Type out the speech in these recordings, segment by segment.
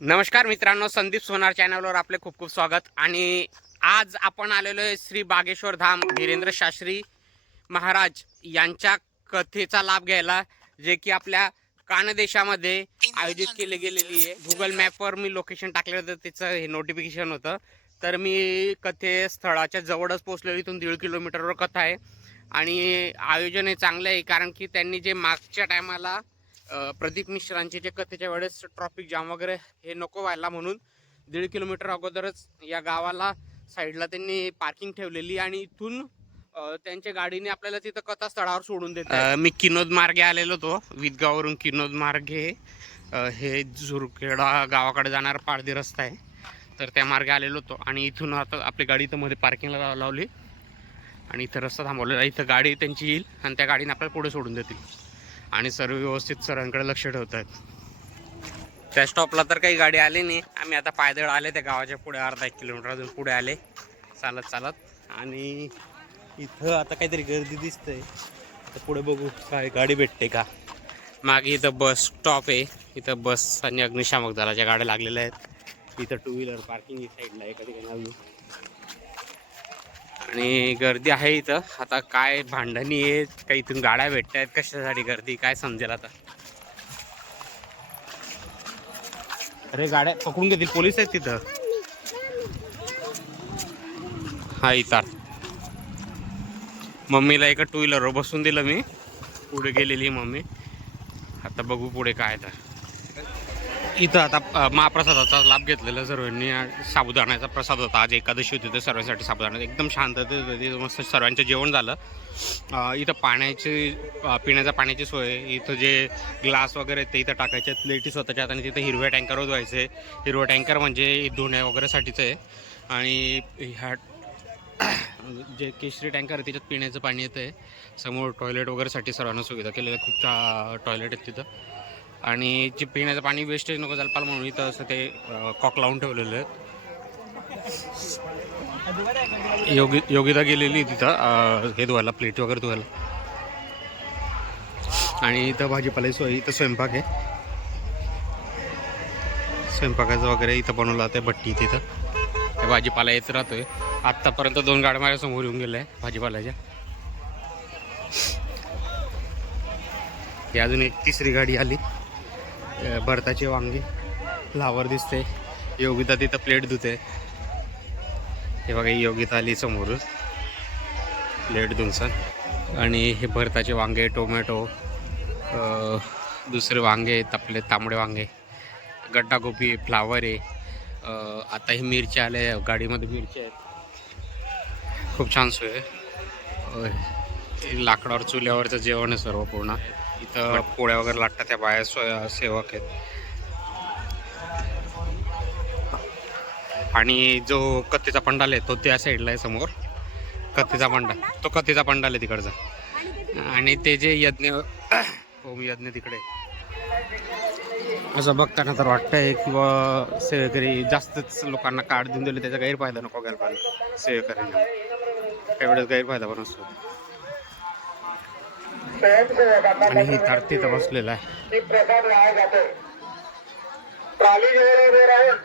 नमस्कार मित्रांनो संदीप सोनार चॅनलवर आपले खूप खूप स्वागत. आणि आज आपण आलेलो आहे श्री बागेश्वर धाम धीरेंद्र शास्त्री महाराज यांच्या कथेचा लाभ घ्यायला जे की आपल्या कानदेशामध्ये आयोजित केली गेलेली आहे. गुगल मॅपवर मी लोकेशन टाकलेलं होतं त्याचं हे नोटिफिकेशन होतं. तर मी कथे स्थळाच्या जवळच पोचलेलो इथून दीड किलोमीटरवर कथा आहे. आणि आयोजन हे चांगलं आहे कारण की त्यांनी जे मागच्या टायमाला प्रदीप मिश्रांचे जे कथेच्या वेळेस ट्रॉफिक जाम वगैरे हे नको व्हायला म्हणून दीड किलोमीटर अगोदरच या गावाला साईडला त्यांनी पार्किंग ठेवलेली आणि इथून त्यांच्या गाडीने आपल्याला तिथं कथा स्थळावर सोडून देत मी किनोद मार्गे आलेलो होतो. विदगावरून किनोद मार्गे हे झुरखेडा गावाकडे जाणारा पारधी रस्ता आहे. तर त्या मार्गे आलेलो होतो आणि इथून आता आपली गाडी इथं मध्ये पार्किंगला लावली. आणि इथं रस्ता थांबवलेला. इथं गाडी त्यांची येईल आणि त्या गाडीने आपल्याला पुढे सोडून देतील. आणि सर्व व्यवस्थित सरांकडे लक्ष ठेवत आहेत. त्या स्टॉपला तर काही गाडी आली नाही. आम्ही आता पायदळ आले त्या गावाच्या पुढे अर्धा एक किलोमीटर अजून पुढे आले. चालत चालत. आणि इथं आता काहीतरी गर्दी दिसतंय. तर पुढे बघू काय गाडी भेटते का. मागे इथं बस स्टॉप आहे. इथं बस आणि अग्निशामक दलाच्या गाड्या लागलेल्या आहेत. इथं टू व्हीलर पार्किंग साईडला एका ठिकाणी अजून आणि गर्दी आहे इथं. आता काय भांडणी आहे काही इथून गाड्या भेटत आहेत कशासाठी गर्दी काय समजेल आता? अरे गाड्या पकडून घेतील पोलीस आहेत तिथं. हा इथं. मम्मीला एका टू व्हीलरवर बसून दिलं मी. पुढे गेलेली मम्मी. आता बघू पुढे काय तर. इथं आता महाप्रसादाचा लाभ घेतलेला सर्वांनी. साबुदाण्याचा प्रसाद होता. आज एकादशी होती तर सर्वांसाठी साबुदाणा एकदम शांततेत मस्त सर्वांचं जेवण झालं. इथं पाण्याची पिण्याचा पिण्याच्या पाण्याची सोय इथं जे ग्लास वगैरे आहेत ते इथं टाकायचे प्लेटी स्वतःच्या हाताने तिथं हिरव्या टँकर धुवायचे हिरवं टँकर म्हणजे धुण्या वगैरेसाठीचं आहे. आणि ह्या जे केशरी टँकर आहे त्याच्यात पिण्याचं पाणी येतं आहे समोर टॉयलेट वगैरेसाठी सर्वांना सुविधा केलेल्या खूप टॉयलेट आहेत तिथं. आणि जे पिण्याचं पाणी वेस्टेज नको झालं पाहिजे म्हणून इथं असं ते कॉक लावून ठेवलेलं आहे योगी योगिता गेलेली तिथं हे धुवायला प्लेट वगैरे धुवायला. आणि इथं भाजीपाला सोय इथं स्वयंपाक आहे. स्वयंपाकाचं वगैरे इथं बनवलं जातं भट्टी तिथं. ते भाजीपाला येत राहतोय. आत्तापर्यंत दोन गाड्या माझ्यासमोर येऊन गेल्या आहे भाजीपाल्याच्या. ही अजून एक तिसरी गाडी आली. भरताची वांगी. फ्लावर दिसते योगिता तिथं प्लेट धुते. हे बघा ही योगिता आली समोर प्लेट धुनसन आणि हे भरताचे वांगे टोमॅटो दुसरे वांगे तपले आपले तांबडे वांगे. गड्डा गोबी फ्लावर आहे. आता हे मिरच्या आल्या गाडीमध्ये मिरच्या आहेत. खूप छान सोय आहे. लाकडावर चुल्यावरचं जेवण आहे सर्व पूर्ण. इथं पोळ्या वगैरे लागतात त्या बाया सोय सेवक आहेत. आणि जो कत्तीचा पंडाल आहे तो त्या साईडला आहे समोर. कत्तीचा पंडाल तो कत्तीचा पंडाल आहे तिकडचा. आणि ते जे यज्ञ होम यज्ञ तिकडे असं बघताना तर वाटतंय किंवा सेवेकरी जास्तच लोकांना कार्ड देऊन दिले त्याचा गैरफायदा नको घ्यायला पाहिजे काही वेळेस गैरफायदा पण असतो. आणि ही तर बसलेला आहे. प्रसाद वाया ट्रॉली जवळ राहून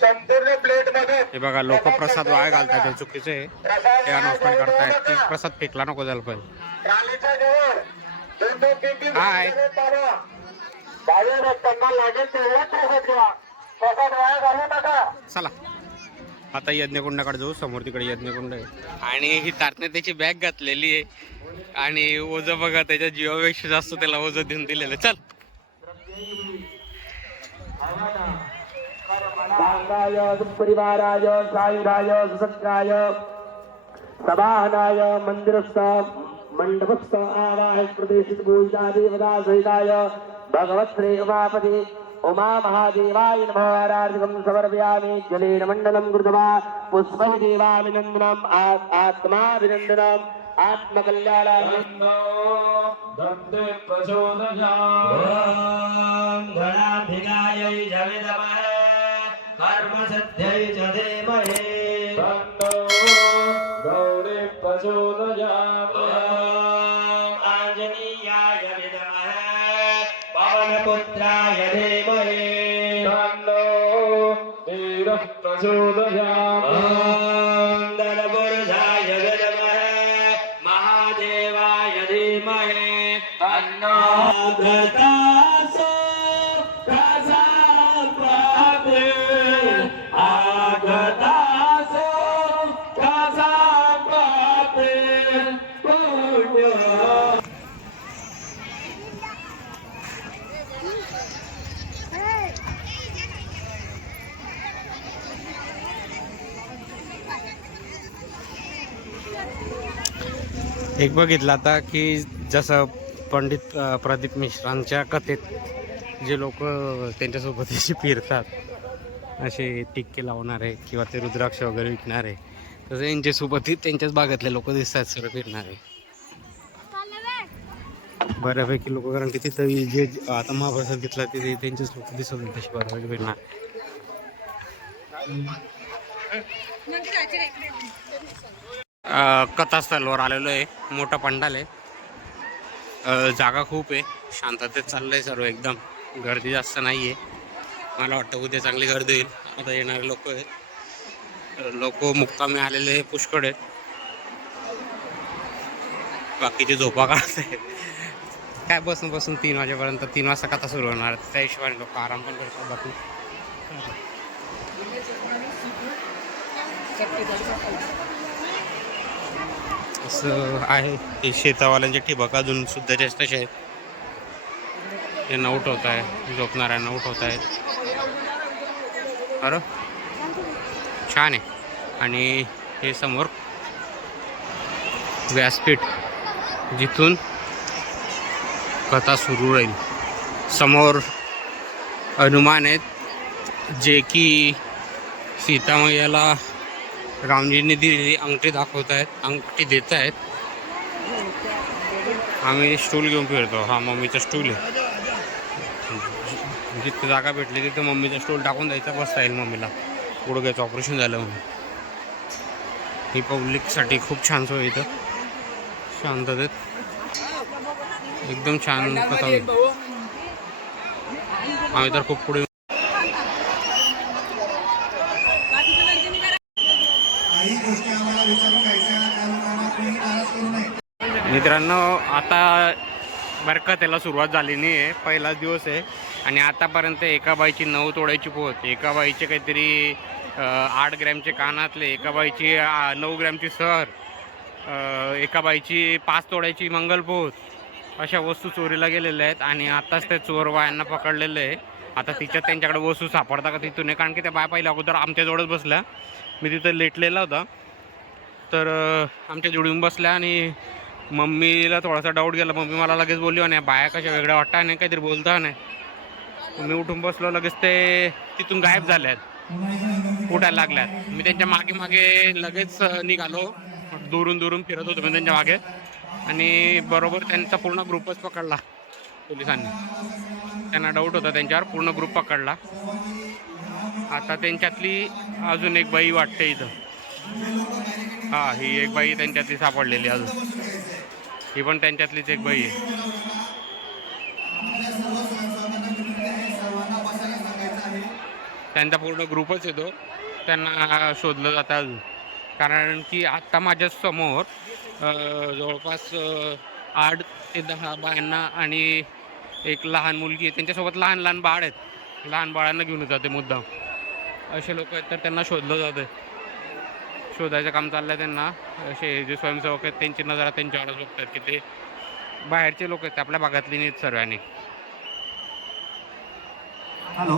संपूर्ण प्लेटमध्ये हे बघा लोक प्रसाद वाया घालतात हे चुकीचे आहे. हे अनाउन्समेंट करतायत. की प्रसाद फेकला नको जायला पाहिजे. हाय. प्रसाद वाया घालू नका चला. आता यज्ञकुंडाकडे जाऊ समोर तिकडे यज्ञकुंड आहे. आणि ही तारने त्याची बॅग घातलेली आहे. आणि ओझ बघा त्याच्या जीवापेक्षा जास्त त्याला ओझ देऊन दिलेलं चल. परिवाराय सायुधाय सुसत्काय सभानाय मंदिरस्थ मंडपस्थ आवाह प्रदेशित पूजा देवता सहिताय भगवत श्री उमापति उमा महादेवाय नमो आराधिकं समर्पयामि जलेन मण्डलं कृत्वा पुष्पं देवाभिनन्दनम् आत्माभिनन्दनम् आत्मकल्याणाभिनन्दनो। दन्ते प्रचोदया गणाधिकायै च विद्महे कर्मसिद्ध्यै च धीमहि। तन्नो गौरी प्रचोदया एक बघितलं आता की जसं पंडित प्रदीप मिश्रांच्या कथेत जे लोक त्यांच्यासोबत असे फिरतात असे टिक्के लावणारे किंवा ते रुद्राक्ष वगैरे विकणारे तसं यांच्यासोबतही त्यांच्याच भागातले लोक दिसतात सर्व फिरणारे. बऱ्यापैकी लोक कारण की तिथं जे आता महाप्रसाद घेतला तिथे त्यांचेच लोक दिसत होते तसे बऱ्यापैकी फिरणार. अ, कथास्थळवर आलेलो आहे. मोठा पंडाल आहे. जागा खूप आहे. शांततेत चाललंय सर्व एकदम. गर्दी जास्त नाही आहे मला वाटतं उद्या चांगली गर्दी होईल. आता येणारे लोक आहेत. लोक मुक्कामी आलेले पुष्कळ आहेत. बाकीचे झोपा काढत आहेत. काय बसून बसून तीन वाजेपर्यंत तीन वाजता कथा सुरू होणार त्या हिशोबाने लोक आराम पण करतात बाकी. असं आहे ते शेतावाल्यांचे ठिबक अजून सुद्धा जास्त तसे आहेत. त्यांना उठवत आहे झोपणाऱ्यांना उठवत आहेत. बरं छान आहे. आणि हे समोर व्यासपीठ जिथून कथा सुरू राहील. समोर हनुमान आहेत जे की सीतामैयाला रामजींनी दिलेली अंगठी दाखवत आहेत अंगठी देत आहेत आम्ही स्टूल घेऊन फिरतो हा? मम्मीचा स्टूल आहे जिथे जागा भेटली तिथे मम्मीचा स्टूल टाकून द्यायचा बसता येईल मम्मीला। गुडघ्याचं ऑपरेशन झालं म्हणून. ही पब्लिकसाठी खूप छान सोय इथं. शांततेत एकदम छान होईल. आम्ही तर खूप पुढे मित्रांनो आता बरकतेला सुरुवात झाली नाही आहे पहिलाच दिवस आहे. आणि आतापर्यंत एका बाईची नऊ तोड्याची पोत एका बाईचे काहीतरी आठ ग्रॅमचे कानातले एका बाईची नऊ ग्रॅमची सर एका बाईची पाच तोड्याची मंगलपोत अशा वस्तू चोरीला गेलेल्या आहेत. आणि आताच त्या चोर बायांना पकडलेलं आहे. आता तिच्यात त्यांच्याकडे वस्तू सापडता का तिथून आहे? कारण की त्या बाया पहिल्या अगोदर आमच्याजवळच बसल्या. मी तिथं लेटलेला होता. तर आमच्या जोडून बसल्या आणि मम्मीला थोडासा डाऊट गेला. मम्मी मला लगेच बोलली नाही बाया कशा वेगळ्या वाटता नाही काहीतरी बोलता नाही मी उठून बसलो लगेच ते तिथून गायब झाल्यात उठायला लागल्यात. मी त्यांच्या मागे मागे लगेच निघालो. दुरून दुरून फिरत होतो मी त्यांच्या मागे. आणि बरोबर त्यांचा पूर्ण ग्रुपच पकडला पोलिसांनी. त्यांना डाऊट होता त्यांच्यावर पूर्ण ग्रुप पकडला. आता त्यांच्यातली अजून एक बाई वाटते इथं. हा ही एक बाई त्यांच्यातली सापडलेली अजून. ही पण त्यांच्यातलीच एक बाई आहे. त्यांचा पूर्ण ग्रुपच येतो त्यांना शोधलं जातं अजून. कारण की आत्ता माझ्यासमोर जवळपास आठ ते दहा बायांना आणि एक लहान मुलगी आहे. त्यांच्यासोबत लहान लहान बाळ आहेत. लहान बाळांना घेऊन येतात ते मुद्दाम. असे लोक आहेत तर त्यांना शोधलं जातं शोधायचं काम चाललंय त्यांना. असे जे स्वयंसेवक आहेत त्यांची नजरा त्यांच्यावरच बघतात की ते बाहेरचे लोक आहेत आपल्या भागातली नाहीत सर्वांनी. हॅलो.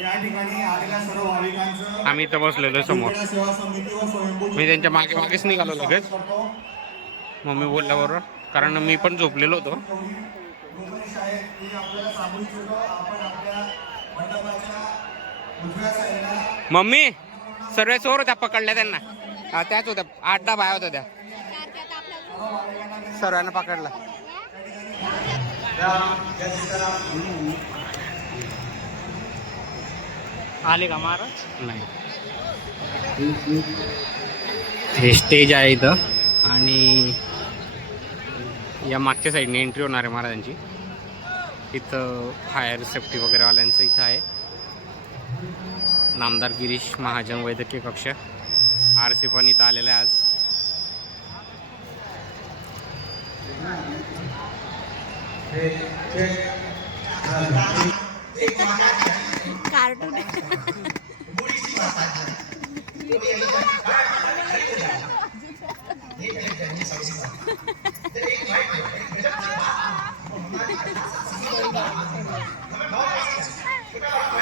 या ठिकाणी आलेल्या सर्व भाविकांचं आम्ही इथं बसलेलो आहे समोर. वेगवेगळ्या सेवा समिती व स्वयंभू मी त्यांच्या मागे मागेच निघालो लगेच. करतो. मम्मी बोलल्याबरोबर कारण मी पण झोपलेलो होतो. गणेश आहेत की आपल्याला सांगू इच्छितो आपण आपल्या मंडपाच्या उजव्या साईडला मम्मी! सर्व चोर होत्या पकडल्या त्यांना. हा त्याच होत्या. आठ दहा बाया होत्या त्या. सर्वांना पकडला. आले का महाराज? नाही. हे स्टेज आहे इथं. आणि या मागच्या साईडने एंट्री होणार आहे महाराजांची. इथं फायर सेफ्टी वगैरे वाल्यांचं इथं आहे. नामदार गिरीश महाजन वैद्यकीय कक्ष. आर सी पण इथं आलेलं आहे आज. कार्टून.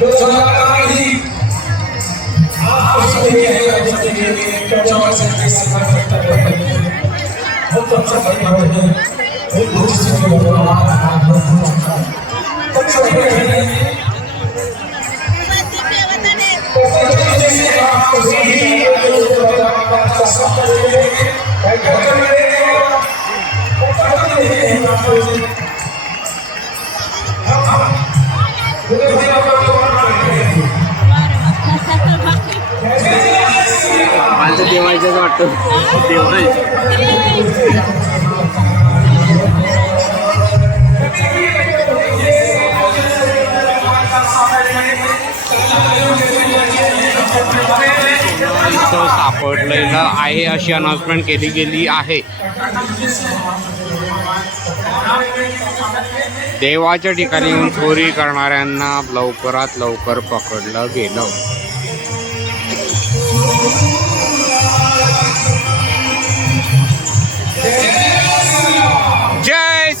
देवायचं वाटतं. इथं सापडलेलं आहे अशी अनाउन्समेंट केली गेली आहे. देवाच्या ठिकाणी येऊन चोरी करणाऱ्यांना लवकरात लवकर पकडलं गेलं.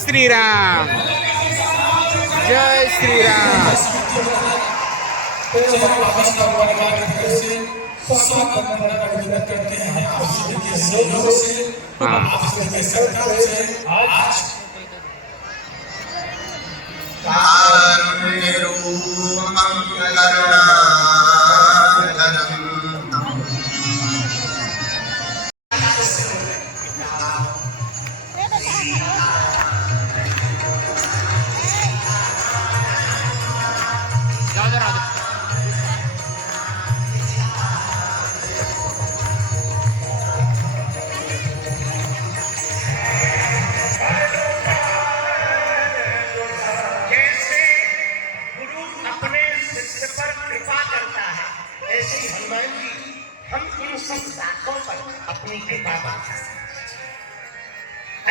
जय श्रीराम जय श्रीराम हाँ कारुण्यरूपं करुणाकरम्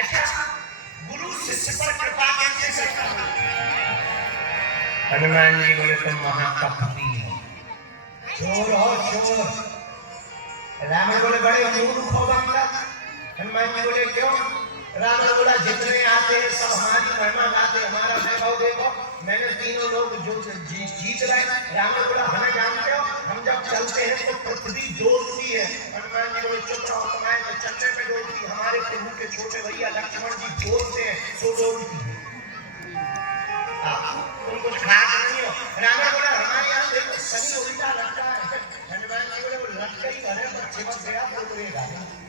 अच्छा हनुमान जी बोले तुम महाकपटी हो। चोर हो चोर राम बोले, बड़े मूर्ख हो बंगला हनुमान जी बोले, क्यों? राम बोला जितने आते हैं सब हमारी महिमा गाते हमारा वैभव देखो। मैंने तीनों लोग जो जी, जीत रहे राम बोला हमें जानते हो हम जब चलते हैं तो पृथ्वी डोलती है। हनुमान जी बोले चुप रहो तुम्हारे तो चलने पे डोलती हमारे प्रभु के छोटे भैया लक्ष्मण जी बोलते हैं सो डोलती है। हाँ, तुम कुछ खास नहीं हो। राम बोला हमारे यहाँ देखो शनि उल्टा लगता है। हनुमान जी बोले वो लटका ही भरे पर चिपक गया तो बोला जानते